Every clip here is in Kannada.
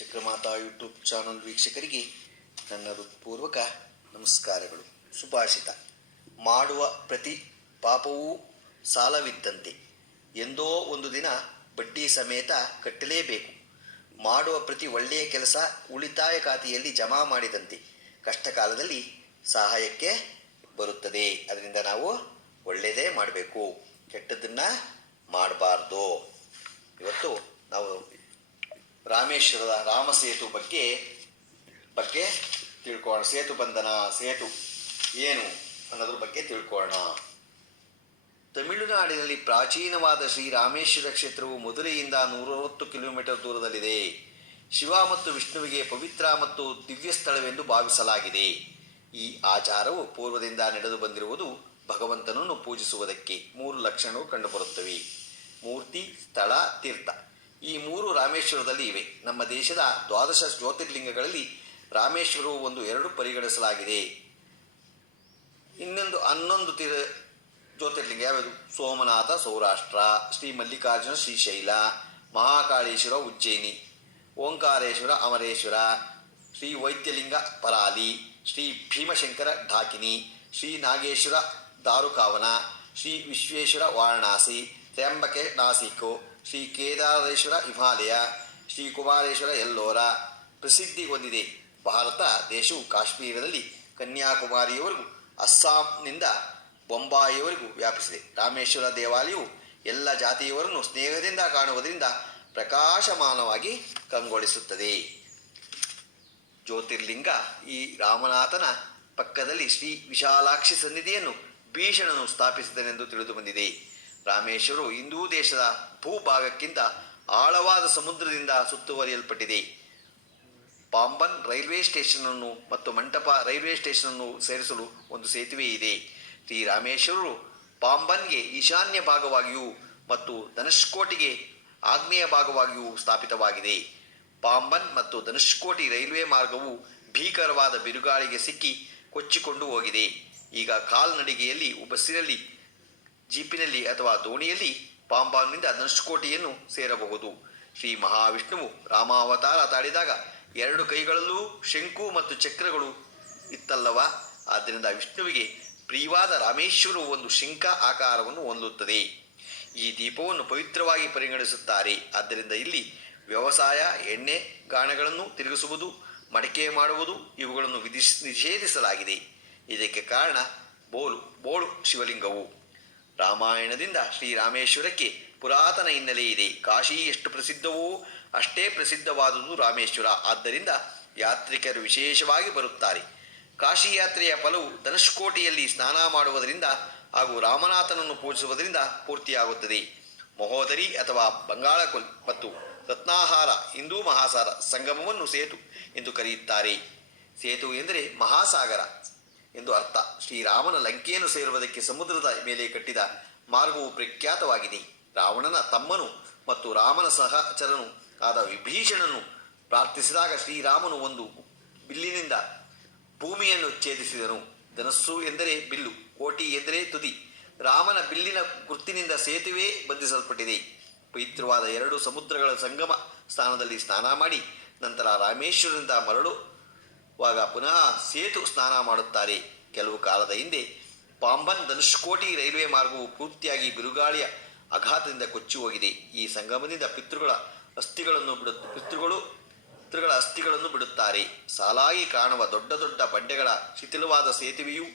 ಚಕ್ರಮಾತಾ ಯೂಟ್ಯೂಬ್ ಚಾನಲ್ ವೀಕ್ಷಕರಿಗೆ ನನ್ನ ಹೃತ್ಪೂರ್ವಕ ನಮಸ್ಕಾರಗಳು. ಸುಭಾಷಿತ. ಮಾಡುವ ಪ್ರತಿ ಪಾಪವೂ ಸಾಲವಿದ್ದಂತೆ. ಎಂದೋ ಒಂದು ದಿನ ಬಡ್ಡಿ ಸಮೇತ ಕಟ್ಟಲೇಬೇಕು. ಮಾಡುವ ಪ್ರತಿ ಒಳ್ಳೆಯ ಕೆಲಸ ಉಳಿತಾಯ ಖಾತೆಯಲ್ಲಿ ಜಮಾ ಮಾಡಿದಂತೆ. ಕಷ್ಟ ಕಾಲದಲ್ಲಿ ಸಹಾಯಕ್ಕೆ ಬರುತ್ತದೆ. ಅದರಿಂದ ನಾವು ಒಳ್ಳೆಯದೇ ಮಾಡಬೇಕು. ಕೆಟ್ಟದ್ದನ್ನು ಮಾಡಬಾರ್ದು. ಇವತ್ತು ನಾವು ರಾಮೇಶ್ವರದ ರಾಮ ಸೇತು ಬಗ್ಗೆ ಬಗ್ಗೆ ತಿಳ್ಕೊಳ್ಳೋಣ ಸೇತು ಬಂಧನ, ಸೇತು ಏನು ಅನ್ನೋದ್ರ ಬಗ್ಗೆ ತಿಳ್ಕೊಳ್ಳೋಣ ತಮಿಳುನಾಡಿನಲ್ಲಿ ಪ್ರಾಚೀನವಾದ ಶ್ರೀ ರಾಮೇಶ್ವರ ಕ್ಷೇತ್ರವು ಮಧುರೆಯಿಂದ ನೂರವತ್ತು ಕಿಲೋಮೀಟರ್ ದೂರದಲ್ಲಿದೆ. ಶಿವ ಮತ್ತು ವಿಷ್ಣುವಿಗೆ ಪವಿತ್ರ ಮತ್ತು ದಿವ್ಯ ಸ್ಥಳವೆಂದು ಭಾವಿಸಲಾಗಿದೆ. ಈ ಆಚಾರವು ಪೂರ್ವದಿಂದ ನಡೆದು ಬಂದಿರುವುದು ಭಗವಂತನನ್ನು ಪೂಜಿಸುವುದಕ್ಕೆ ಮೂರು ಲಕ್ಷಣಗಳು ಕಂಡುಬರುತ್ತವೆ. ಮೂರ್ತಿ, ಸ್ಥಳ, ತೀರ್ಥ. ಈ ಮೂರು ರಾಮೇಶ್ವರದಲ್ಲಿ ಇವೆ. ನಮ್ಮ ದೇಶದ ದ್ವಾದಶ ಜ್ಯೋತಿರ್ಲಿಂಗಗಳಲ್ಲಿ ರಾಮೇಶ್ವರವು ಒಂದು ಎರಡು ಪರಿಗಣಿಸಲಾಗಿದೆ. ಇನ್ನೊಂದು ಹನ್ನೊಂದು ತೀರ ಜ್ಯೋತಿರ್ಲಿಂಗ ಯಾವುದು ಸೋಮನಾಥ, ಸೌರಾಷ್ಟ್ರ, ಶ್ರೀ ಮಲ್ಲಿಕಾರ್ಜುನ ಶ್ರೀಶೈಲ ಮಹಾಕಾಳೇಶ್ವರ, ಉಜ್ಜಯಿನಿ, ಓಂಕಾರೇಶ್ವರ, ಅಮರೇಶ್ವರ, ಶ್ರೀ ವೈದ್ಯಲಿಂಗ, ಪರಾಲಿ, ಶ್ರೀ ಭೀಮಶಂಕರ, ಢಾಕಿನಿ, ಶ್ರೀ ನಾಗೇಶ್ವರ, ದಾರುಕಾವನ, ಶ್ರೀ ವಿಶ್ವೇಶ್ವರ, ವಾರಣಾಸಿ ತ್ರ್ಯಂಬಕೆ ನಾಸಿಕು ಶ್ರೀ ಕೇದಾರೇಶ್ವರ ಹಿಮಾಲಯ, ಶ್ರೀ ಕುಮಾರೇಶ್ವರ ಎಲ್ಲೋರ ಪ್ರಸಿದ್ಧಿ ಹೊಂದಿದೆ. ಭಾರತ ದೇಶವು ಕಾಶ್ಮೀರದಲ್ಲಿ ಕನ್ಯಾಕುಮಾರಿಯವರೆಗೂ, ಅಸ್ಸಾಂನಿಂದ ಬೊಂಬಾಯಿಯವರೆಗೂ ವ್ಯಾಪಿಸಿದೆ. ರಾಮೇಶ್ವರ ದೇವಾಲಯವು ಎಲ್ಲ ಜಾತಿಯವರನ್ನು ಸ್ನೇಹದಿಂದ ಕಾಣುವುದರಿಂದ ಪ್ರಕಾಶಮಾನವಾಗಿ ಕಂಗೊಳಿಸುತ್ತದೆ. ಜ್ಯೋತಿರ್ಲಿಂಗ ಈ ರಾಮನಾಥನ ಪಕ್ಕದಲ್ಲಿ ಶ್ರೀ ವಿಶಾಲಾಕ್ಷಿ ಸನ್ನಿಧಿಯನ್ನು ಭೀಷಣನು ಸ್ಥಾಪಿಸಿದನೆಂದು ತಿಳಿದು ಬಂದಿದೆ ರಾಮೇಶ್ವರವು ಹಿಂದೂ ದೇಶದ ಭೂಭಾಗಕ್ಕಿಂತ ಆಳವಾದ ಸಮುದ್ರದಿಂದ ಸುತ್ತುವರಿಯಲ್ಪಟ್ಟಿದೆ. ಪಾಂಬನ್ ರೈಲ್ವೆ ಸ್ಟೇಷನನ್ನು ಮತ್ತು ಮಂಟಪ ರೈಲ್ವೆ ಸ್ಟೇಷನನ್ನು ಸೇರಿಸಲು ಒಂದು ಸೇತುವೆ ಇದೆ. ಶ್ರೀ ರಾಮೇಶ್ವರರು ಪಾಂಬನ್ಗೆ ಈಶಾನ್ಯ ಭಾಗವಾಗಿಯೂ ಮತ್ತು ಧನುಷ್ಕೋಟಿಗೆ ಆಗ್ನೇಯ ಭಾಗವಾಗಿಯೂ ಸ್ಥಾಪಿತವಾಗಿದೆ. ಪಾಂಬನ್ ಮತ್ತು ಧನುಷ್ಕೋಟಿ ರೈಲ್ವೆ ಮಾರ್ಗವು ಭೀಕರವಾದ ಬಿರುಗಾಳಿಗೆ ಸಿಕ್ಕಿ ಕೊಚ್ಚಿಕೊಂಡು ಹೋಗಿದೆ. ಈಗ ಕಾಲ್ನಡಿಗೆಯಲ್ಲಿ ಬಸ್ಸಿನಲ್ಲಿ ಜೀಪಿನಲ್ಲಿ ಅಥವಾ ದೋಣಿಯಲ್ಲಿ ಪಾಂಬಾನ್ನಿಂದ ಧನುಷ್ಕೋಟಿಯನ್ನು ಸೇರಬಹುದು. ಶ್ರೀ ಮಹಾವಿಷ್ಣುವು ರಾಮಾವತಾರ ತಾಳಿದಾಗ ಎರಡು ಕೈಗಳಲ್ಲೂ ಶಂಕು ಮತ್ತು ಚಕ್ರಗಳು ಇತ್ತಲ್ಲವ? ಆದ್ದರಿಂದ ವಿಷ್ಣುವಿಗೆ ಪ್ರಿಯವಾದ ರಾಮೇಶ್ವರವು ಒಂದು ಶಂಖ ಆಕಾರವನ್ನು ಹೊಂದುತ್ತದೆ. ಈ ದೀಪವನ್ನು ಪವಿತ್ರವಾಗಿ ಪರಿಗಣಿಸುತ್ತಾರೆ. ಆದ್ದರಿಂದ ಇಲ್ಲಿ ವ್ಯವಸಾಯ, ಎಣ್ಣೆ, ಗಾಣಗಳನ್ನು ತಿರುಗಿಸುವುದು, ಮಡಿಕೆ ಮಾಡುವುದು ಇವುಗಳನ್ನು ವಿಧಿಸ್ ನಿಷೇಧಿಸಲಾಗಿದೆ. ಇದಕ್ಕೆ ಕಾರಣ ಬೋಲು, ಬೋಳು ಶಿವಲಿಂಗವು. ರಾಮಾಯಣದಿಂದ ಶ್ರೀರಾಮೇಶ್ವರಕ್ಕೆ ಪುರಾತನ ಹಿನ್ನೆಲೆ ಇದೆ. ಕಾಶಿ ಎಷ್ಟು ಪ್ರಸಿದ್ಧವೋ ಅಷ್ಟೇ ಪ್ರಸಿದ್ಧವಾದುದು ರಾಮೇಶ್ವರ. ಆದ್ದರಿಂದ ಯಾತ್ರಿಕರು ವಿಶೇಷವಾಗಿ ಬರುತ್ತಾರೆ. ಕಾಶಿ ಯಾತ್ರೆಯ ಫಲವು ಧನುಷ್ಕೋಟಿಯಲ್ಲಿ ಸ್ನಾನ ಮಾಡುವುದರಿಂದ ಹಾಗೂ ರಾಮನಾಥನನ್ನು ಪೂಜಿಸುವುದರಿಂದ ಪೂರ್ತಿಯಾಗುತ್ತದೆ. ಮಹೋದರಿ ಅಥವಾ ಬಂಗಾಳಕೊಲ್ ಮತ್ತು ರತ್ನಾಹಾರ ಹಿಂದೂ ಮಹಾಸಾರ ಸಂಗಮವನ್ನು ಸೇತು ಎಂದು ಕರೆಯುತ್ತಾರೆ. ಸೇತು ಎಂದರೆ ಮಹಾಸಾಗರ. ಎಂದು ಅರ್ಥ. ಶ್ರೀರಾಮನ ಲಂಕೆಯನ್ನು ಸೇರುವುದಕ್ಕೆ ಸಮುದ್ರದ ಮೇಲೆ ಕಟ್ಟಿದ ಮಾರ್ಗವು ಪ್ರಖ್ಯಾತವಾಗಿದೆ. ರಾವಣನ ತಮ್ಮನು ಮತ್ತು ರಾಮನ ಸಹಚರನು ಆದ ವಿಭೀಷಣನು ಪ್ರಾರ್ಥಿಸಿದಾಗ ಶ್ರೀರಾಮನು ಒಂದು ಬಿಲ್ಲಿನಿಂದ ಭೂಮಿಯನ್ನು ಛೇದಿಸಿದನು. ಧನಸ್ಸು ಎಂದರೆ ಬಿಲ್ಲು, ಕೋಟಿ ಎಂದರೆ ತುದಿ. ರಾಮನ ಬಿಲ್ಲಿನ ಗುರ್ತಿನಿಂದ ಸೇತುವೆ ಬಂಧಿಸಲ್ಪಟ್ಟಿದೆ. ಪವಿತ್ರವಾದ ಎರಡು ಸಮುದ್ರಗಳ ಸಂಗಮ ಸ್ಥಾನದಲ್ಲಿ ಸ್ನಾನ ಮಾಡಿ, ನಂತರ ರಾಮೇಶ್ವರದಿಂದ ಮರಳುವಾಗ ಪುನಃ ಸೇತು ಸ್ನಾನ ಮಾಡುತ್ತಾರೆ. ಕೆಲವು ಕಾಲದ ಹಿಂದೆ ಪಾಂಬನ್ ಧನುಷ್ಕೋಟಿ ರೈಲ್ವೆ ಮಾರ್ಗವು ಪೂರ್ತಿಯಾಗಿ ಬಿರುಗಾಳಿಯ ಆಘಾತದಿಂದ ಕೊಚ್ಚಿ ಹೋಗಿದೆ ಈ ಸಂಗಮದಿಂದ ಪಿತೃಗಳ ಅಸ್ಥಿಗಳನ್ನು ಬಿಡು, ಪಿತೃಗಳು, ಪಿತೃಗಳ ಅಸ್ಥಿಗಳನ್ನು ಬಿಡುತ್ತಾರೆ. ಸಾಲಾಗಿ ಕಾಣುವ ದೊಡ್ಡ ದೊಡ್ಡ ಬಂಡೆಗಳ ಶಿಥಿಲವಾದ ಸೇತುವೆಯು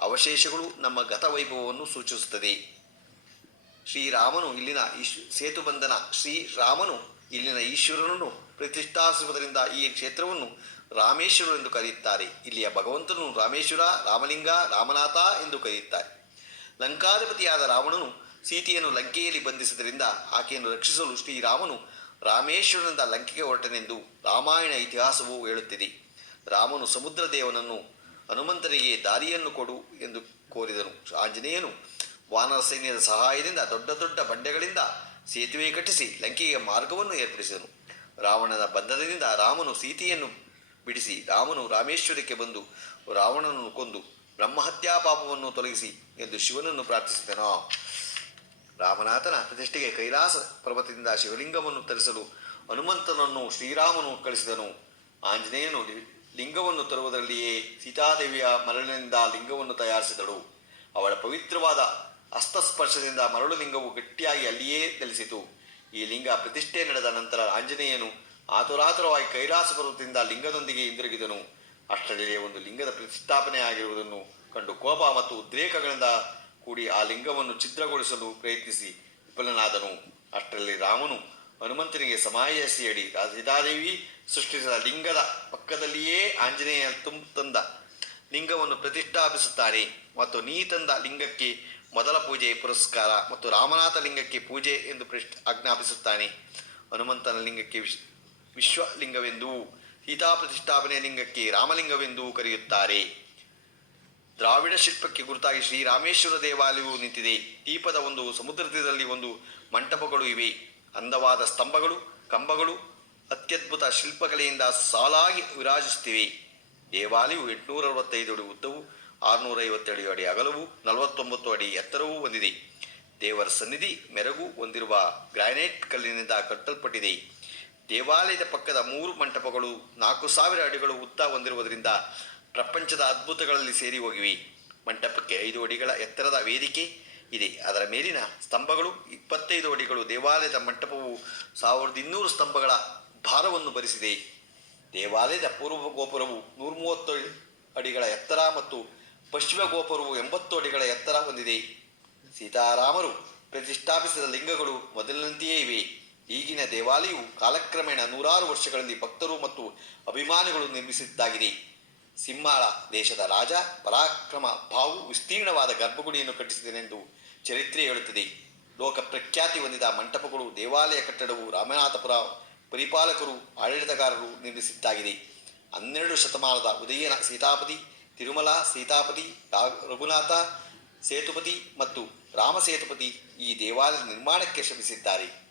ಅವಶೇಷಗಳು ನಮ್ಮ ಗತವೈಭವವನ್ನು ಸೂಚಿಸುತ್ತದೆ. ಶ್ರೀರಾಮನು ಇಲ್ಲಿನ ಸೇತುಬಂಧನ ಶ್ರೀರಾಮನು ಇಲ್ಲಿನ ಈಶ್ವರನನ್ನು ಪ್ರತಿಷ್ಠಾಪಿಸುವುದರಿಂದ ಈ ಕ್ಷೇತ್ರವನ್ನು ರಾಮೇಶ್ವರ ಎಂದು ಕರೆಯುತ್ತಾರೆ. ಇಲ್ಲಿಯ ಭಗವಂತನು ರಾಮೇಶ್ವರ, ರಾಮಲಿಂಗ, ರಾಮನಾಥ ಎಂದು ಕರೆಯುತ್ತಾರೆ. ಲಂಕಾಧಿಪತಿಯಾದ ರಾವಣನು ಸೀತೆಯನ್ನು ಲಂಕೆಯಲ್ಲಿ ಬಂಧಿಸಿದ್ದರಿಂದ ಆಕೆಯನ್ನು ರಕ್ಷಿಸಲು ಶ್ರೀರಾಮನು ರಾಮೇಶ್ವರನಿಂದ ಲಂಕೆಗೆ ಹೊರಟನೆಂದು ರಾಮಾಯಣ ಇತಿಹಾಸವು ಹೇಳುತ್ತಿದೆ. ರಾಮನು ಸಮುದ್ರ ದೇವನನ್ನು ಹನುಮಂತನಿಗೆ ದಾರಿಯನ್ನು ಕೊಡು ಎಂದು ಕೋರಿದನು. ಆಂಜನೇಯನು ವಾನರ ಸೈನ್ಯದ ಸಹಾಯದಿಂದ ದೊಡ್ಡ ದೊಡ್ಡ ಬಂಡೆಗಳಿಂದ ಸೇತುವೆ ಕಟ್ಟಿಸಿ ಲಂಕೆಗೆ ಮಾರ್ಗವನ್ನು ಏರ್ಪಡಿಸಿದನು. ರಾವಣನ ಬಂಧನದಿಂದ ರಾಮನು ಸೀತೆಯನ್ನು ಬಿಡಿಸಿ ರಾಮನು ರಾಮೇಶ್ವರಕ್ಕೆ ಬಂದು ರಾವಣನನ್ನು ಕೊಂದು ಬ್ರಹ್ಮಹತ್ಯಾ ಪಾಪವನ್ನು ತೊಲಗಿಸಿ ಎಂದು ಶಿವನನ್ನು ಪ್ರಾರ್ಥಿಸಿದನು. ರಾಮನಾಥನ ಪ್ರತಿಷ್ಠೆಗೆ ಕೈಲಾಸ ಪರ್ವತದಿಂದ ಶಿವಲಿಂಗವನ್ನು ತರಿಸಲು ಹನುಮಂತನನ್ನು ಶ್ರೀರಾಮನು ಕಳಿಸಿದನು. ಆಂಜನೇಯನು ಲಿಂಗವನ್ನು ತರುವುದರಲ್ಲಿಯೇ ಸೀತಾದೇವಿಯ ಮರಳಿನಿಂದ ಲಿಂಗವನ್ನು ತಯಾರಿಸಿದಳು. ಅವಳ ಪವಿತ್ರವಾದ ಹಸ್ತಸ್ಪರ್ಶದಿಂದ ಮರಳು ಲಿಂಗವು ಗಟ್ಟಿಯಾಗಿ ಅಲ್ಲಿಯೇ ನೆಲೆಸಿತು. ಈ ಲಿಂಗ ಪ್ರತಿಷ್ಠೆ ನಡೆದ ನಂತರ ಆಂಜನೇಯನು ಆತುರಾತುರವಾಗಿ ಕೈಲಾಸ ಪರ್ವತದಿಂದ ಲಿಂಗದೊಂದಿಗೆ ಹಿಂದಿರುಗಿದನು. ಅಷ್ಟರಲ್ಲಿ ಒಂದು ಲಿಂಗದ ಪ್ರತಿಷ್ಠಾಪನೆ ಆಗಿರುವುದನ್ನು ಕಂಡು ಕೋಪ ಮತ್ತು ಉದ್ರೇಕಗಳಿಂದ ಕೂಡಿ ಆ ಲಿಂಗವನ್ನು ಛಿದ್ರಗೊಳಿಸಲು ಪ್ರಯತ್ನಿಸಿ ವಿಫಲನಾದನು. ಅಷ್ಟರಲ್ಲಿ ರಾಮನು ಹನುಮಂತನಿಗೆ ಸಮಾಯಸಿಯಡಿ ಸೀತಾದೇವಿ ಸೃಷ್ಟಿಸಿದ ಲಿಂಗದ ಪಕ್ಕದಲ್ಲಿಯೇ ಆಂಜನೇಯ ತುಂಬ ತಂದ ಲಿಂಗವನ್ನು ಪ್ರತಿಷ್ಠಾಪಿಸುತ್ತಾನೆ ಮತ್ತು ನೀ ತಂದ ಲಿಂಗಕ್ಕೆ ಮೊದಲ ಪೂಜೆ ಪುರಸ್ಕಾರ ಮತ್ತು ರಾಮನಾಥ ಲಿಂಗಕ್ಕೆ ಪೂಜೆ ಎಂದು ಪ್ರಶ್, ಆಜ್ಞಾಪಿಸುತ್ತಾನೆ. ಹನುಮಂತನ ಲಿಂಗಕ್ಕೆ ವಿಶ್ ವಿಶ್ವಲಿಂಗವೆಂದೂ ಸೀತಾ ಪ್ರತಿಷ್ಠಾಪನೆಯ ಲಿಂಗಕ್ಕೆ ರಾಮಲಿಂಗವೆಂದೂ ಕರೆಯುತ್ತಾರೆ. ದ್ರಾವಿಡ ಶಿಲ್ಪಕ್ಕೆ ಗುರುತಾಗಿ ಶ್ರೀರಾಮೇಶ್ವರ ದೇವಾಲಯವು ನಿಂತಿದೆ. ದೀಪದ ಒಂದು ಸಮುದ್ರ ತೀರದಲ್ಲಿ ಒಂದು ಮಂಟಪಗಳು ಇವೆ. ಅಂದವಾದ ಸ್ತಂಭಗಳು, ಕಂಬಗಳು ಅತ್ಯದ್ಭುತ ಶಿಲ್ಪಕಲೆಯಿಂದ ಸಾಲಾಗಿ ವಿರಾಜಿಸುತ್ತಿವೆ. ದೇವಾಲಯವು ಎಂಟುನೂರ ಅರವತ್ತೈದು ಅಡಿ ಉದ್ದವು, ಆರುನೂರ ಐವತ್ತೇಳು ಅಡಿ ಅಗಲವು, ನಲವತ್ತೊಂಬತ್ತು ಅಡಿ ಎತ್ತರವೂ ಹೊಂದಿದೆ. ದೇವರ ಸನ್ನಿಧಿ, ಮೆರಗು ಹೊಂದಿರುವ ಗ್ರಾನೈಟ್ ಕಲ್ಲಿನಿಂದ ಕಟ್ಟಲ್ಪಟ್ಟಿದೆ. ದೇವಾಲಯದ ಪಕ್ಕದ ಮೂರು ಮಂಟಪಗಳು, ನಾಲ್ಕು ಸಾವಿರ ಅಡಿಗಳು ಉದ್ದ ಹೊಂದಿರುವುದರಿಂದ ಪ್ರಪಂಚದ ಅದ್ಭುತಗಳಲ್ಲಿ ಸೇರಿ ಹೋಗಿವೆ. ಮಂಟಪಕ್ಕೆ ಐದು ಅಡಿಗಳ ಎತ್ತರದ ವೇದಿಕೆ ಇದೆ. ಅದರ ಮೇಲಿನ ಸ್ತಂಭಗಳು, ಇಪ್ಪತ್ತೈದು ಅಡಿಗಳು ದೇವಾಲಯದ ಮಂಟಪವು ಸಾವಿರದ ಇನ್ನೂರು ಸ್ತಂಭಗಳ ಭಾರವನ್ನು ಭರಿಸಿದೆ. ದೇವಾಲಯದ ಪೂರ್ವ ಗೋಪುರವು ನೂರ ಮೂವತ್ತು ಅಡಿಗಳ ಎತ್ತರ ಮತ್ತು ಪಶ್ಚಿಮ ಗೋಪುರವು ಎಂಬತ್ತು ಅಡಿಗಳ ಎತ್ತರ ಹೊಂದಿದೆ. ಸೀತಾರಾಮರು ಪ್ರತಿಷ್ಠಾಪಿಸಿದ ಲಿಂಗಗಳು ಮೊದಲಿನಂತೆಯೇ ಇವೆ. ಈಗಿನ ದೇವಾಲಯವು ಕಾಲಕ್ರಮೇಣ ನೂರಾರು ವರ್ಷಗಳಲ್ಲಿ ಭಕ್ತರು ಮತ್ತು ಅಭಿಮಾನಿಗಳು ನಿರ್ಮಿಸಿದ್ದಾಗಿದೆ. ಸಿಂಹಾಳ ದೇಶದ ರಾಜ, ಪರಾಕ್ರಮ, ಭಾವು, ವಿಸ್ತೀರ್ಣವಾದ ಗರ್ಭಗುಡಿಯನ್ನು ಕಟ್ಟಿಸಿದನೆಂದು ಚರಿತ್ರೆ ಹೇಳುತ್ತದೆ. ಲೋಕ ಪ್ರಖ್ಯಾತಿ ಹೊಂದಿದ ಮಂಟಪಗಳು, ದೇವಾಲಯ ಕಟ್ಟಡವು ರಾಮನಾಥಪುರ ಪರಿಪಾಲಕರು, ಆಡಳಿತಗಾರರು ನಿರ್ಮಿಸಿದ್ದಾಗಿದೆ. ಹನ್ನೆರಡು ಶತಮಾನದ ಉದಯನ ಸೀತಾಪತಿ, ತಿರುಮಲ ಸೀತಾಪತಿ ರಘುನಾಥ ಸೇತುಪತಿ ಮತ್ತು ರಾಮ ಸೇತುಪತಿ ಈ ದೇವಾಲಯದ ನಿರ್ಮಾಣಕ್ಕೆ ಶ್ರಮಿಸಿದ್ದಾರೆ.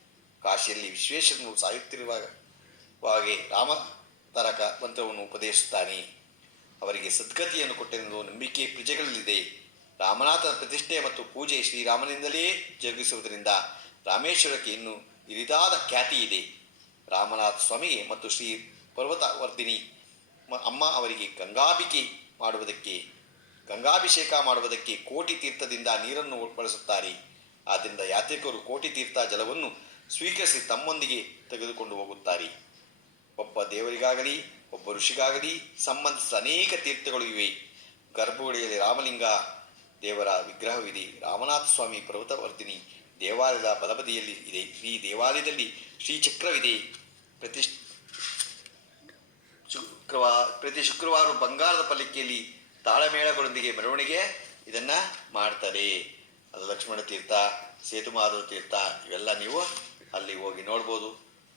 ಕಾಶಿಯಲ್ಲಿ ವಿಶ್ವೇಶ್ವರನು ಸಾಯುತ್ತಿರುವಾಗ ವಾಗೆ ರಾಮ ತರಕ ಮಂತ್ರವನ್ನು ಉಪದೇಶಿಸುತ್ತಾನೆ. ಅವರಿಗೆ ಸದ್ಗತಿಯನ್ನು ಕೊಟ್ಟೆಂದು ನಂಬಿಕೆ ಪ್ರಜೆಗಳಲ್ಲಿದೆ. ರಾಮನಾಥನ ಪ್ರತಿಷ್ಠೆ ಮತ್ತು ಪೂಜೆ ಶ್ರೀರಾಮನಿಂದಲೇ ಜರುಗಿಸುವುದರಿಂದ ರಾಮೇಶ್ವರಕ್ಕೆ ಇನ್ನೂ ಇರಿದಾದ ಖ್ಯಾತಿ ಇದೆ. ರಾಮನಾಥ ಸ್ವಾಮಿ ಮತ್ತು ಶ್ರೀ ಪರ್ವತವರ್ಧಿನಿ ಅಮ್ಮ ಅವರಿಗೆ ಗಂಗಾಬಿಕೆ ಮಾಡುವುದಕ್ಕೆ, ಗಂಗಾಭಿಷೇಕ ಮಾಡುವುದಕ್ಕೆ ಕೋಟಿ ತೀರ್ಥದಿಂದ ನೀರನ್ನು ಬಳಸುತ್ತಾರೆ. ಆದ್ದರಿಂದ ಯಾತ್ರಿಕರು ಕೋಟಿ ತೀರ್ಥ ಜಲವನ್ನು ಸ್ವೀಕರಿಸಿ ತಮ್ಮೊಂದಿಗೆ ತೆಗೆದುಕೊಂಡು ಹೋಗುತ್ತಾರೆ. ಒಬ್ಬ ದೇವರಿಗಾಗಲಿ, ಒಬ್ಬ ಋಷಿಗಾಗಲಿ ಸಂಬಂಧಿಸಿದ ಅನೇಕ ತೀರ್ಥಗಳು ಇವೆ. ಗರ್ಭಗುಡಿಯಲ್ಲಿ ರಾಮಲಿಂಗ, ದೇವರ ವಿಗ್ರಹವಿದೆ. ರಾಮನಾಥ ಸ್ವಾಮಿ ಪರ್ವತವರ್ಧಿನಿ ದೇವಾಲಯದ ಬಲಬದಿಯಲ್ಲಿ ಇದೆ. ಈ ದೇವಾಲಯದಲ್ಲಿ ಶ್ರೀಚಕ್ರವಿದೆ ಪ್ರತಿ ಶುಕ್ರವಾರ ಪ್ರತಿ ಶುಕ್ರವಾರ ಬಂಗಾರದ ಪಲ್ಲಿಕೆಯಲ್ಲಿ ತಾಳಮೇಳಗಳೊಂದಿಗೆ ಮೆರವಣಿಗೆ ಇದನ್ನ ಮಾಡ್ತಾರೆ. ಲಕ್ಷ್ಮಣ ತೀರ್ಥ ಸೇತುಮಾಧವ ತೀರ್ಥ, ಇವೆಲ್ಲ ನೀವು ಅಲ್ಲಿ ಹೋಗಿ ನೋಡ್ಬೋದು.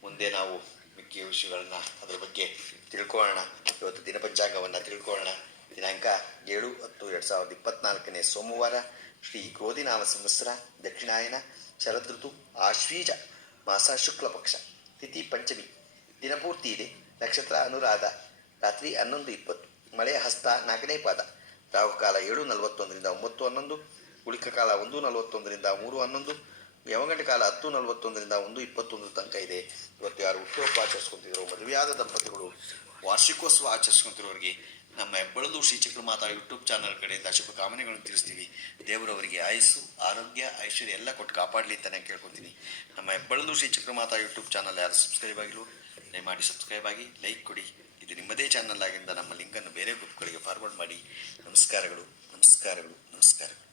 ಮುಂದೆ ನಾವು ಮಿಕ್ಕಿಯ ವಿಷಯಗಳನ್ನ ಅದರ ಬಗ್ಗೆ ತಿಳ್ಕೊಳ್ಳೋಣ. ಇವತ್ತು ದಿನಪಂಚಾಂಗವನ್ನು ತಿಳ್ಕೊಳ್ಳೋಣ. ದಿನಾಂಕ ಏಳು ಹತ್ತು ಎರಡು ಸಾವಿರದ ಇಪ್ಪತ್ನಾಲ್ಕನೇ ಸೋಮವಾರ ಶ್ರೀ ಗೋಧಿನಾಮ ಸಂವತ್ಸರ, ದಕ್ಷಿಣಾಯನ ಶರದೃತು ಆಶ್ವೀಜ, ಮಾಸ ಶುಕ್ಲ ಪಕ್ಷ, ತಿಥಿ ಪಂಚಮಿ. ದಿನಪೂರ್ತಿ ಇದೆ. ನಕ್ಷತ್ರ ಅನುರಾಧ, ರಾತ್ರಿ ಹನ್ನೊಂದು ಇಪ್ಪತ್ತು. ಮಳೆಯ ಹಸ್ತ ನಾಲ್ಕನೇ ಪಾದ. ರಾಹುಕಾಲ ಏಳು ನಲವತ್ತೊಂದರಿಂದ ಒಂಬತ್ತು ಹನ್ನೊಂದು. ಉಳಿಕ ಕಾಲ ಒಂದು ನಲವತ್ತೊಂದರಿಂದ ಮೂರು ಹನ್ನೊಂದು. ಯಮಗಂಡ ಕಾಲ? ಹತ್ತು ನಲವತ್ತೊಂದರಿಂದ ಒಂದು ಇಪ್ಪತ್ತೊಂದು ತನಕ ಇದೆ. ಇವತ್ತು ಯಾರು ಹುಟ್ಟುಹಬ್ಬ ಆಚರಿಸ್ಕೊತಿದ್ರು ಮದುವೆಯಾದ ದಂಪತಿಗಳು, ವಾರ್ಷಿಕೋತ್ಸವ ಆಚರಿಸ್ಕೊಂತಿರೋರಿಗೆ, ನಮ್ಮ ಹೆಬ್ಬಳದು ಶ್ರೀ ಚಕ್ರಮಾತಾ ಯೂಟ್ಯೂಬ್ ಚಾನಲ್ ಕಡೆಯಿಂದ ಶುಭಕಾಮನೆಗಳನ್ನು ತಿಳಿಸ್ತೀವಿ. ದೇವರವರಿಗೆ ಆಯಸ್ಸು, ಆರೋಗ್ಯ, ಐಶ್ವರ್ಯ ಎಲ್ಲ ಕೊಟ್ಟು ಕಾಪಾಡಲಿ ಅಂತಲೇ ಕೇಳ್ಕೊತೀನಿ. ನಮ್ಮ ಹೆಬ್ಬಳದು ಶ್ರೀ ಚಕ್ರಮಾತಾ ಯೂಟ್ಯೂಬ್ ಚಾನಲ್ ಯಾರು ಸಬ್ಸ್ಕ್ರೈಬ್ ಆಗಿಲ್ಲ ದಯಮಾಡಿ ಸಬ್ಸ್ಕ್ರೈಬ್ ಆಗಿ, ಲೈಕ್ ಕೊಡಿ. ಇದು ನಿಮ್ಮದೇ ಚಾನಲ್ ಆಗಿಂದ ನಮ್ಮ ಲಿಂಕನ್ನು ಬೇರೆ ಗ್ರೂಪ್ಗಳಿಗೆ ಫಾರ್ವರ್ಡ್ ಮಾಡಿ. ನಮಸ್ಕಾರಗಳು ನಮಸ್ಕಾರಗಳು ನಮಸ್ಕಾರಗಳು.